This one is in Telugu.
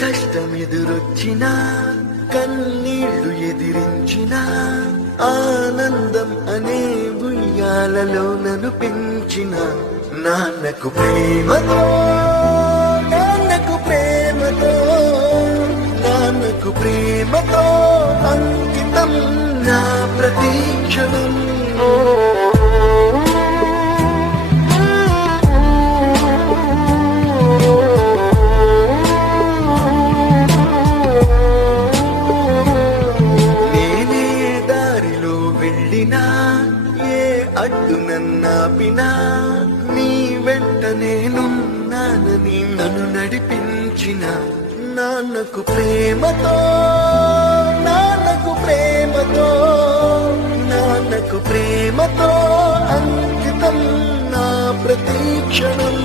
కష్టమెదురొచ్చినా కన్నీళ్లు ఎదిరించినా ఆనందం అనే ఉయ్యాలలో నన్ను పెంచిన నాన్నకు ప్రేమతో నాన్నకు ప్రేమతో నాన్నకు ప్రేమతో అంకితం నా ప్రతీక్షణం. ఏ అడ్డు నన్నాపినా నీ వెంట నేనున్నానని నన్ను నడిపించిన నాన్నకు ప్రేమతో నాన్నకు ప్రేమతో నాన్నకు ప్రేమతో అంకితం నా ప్రతీక్షణం.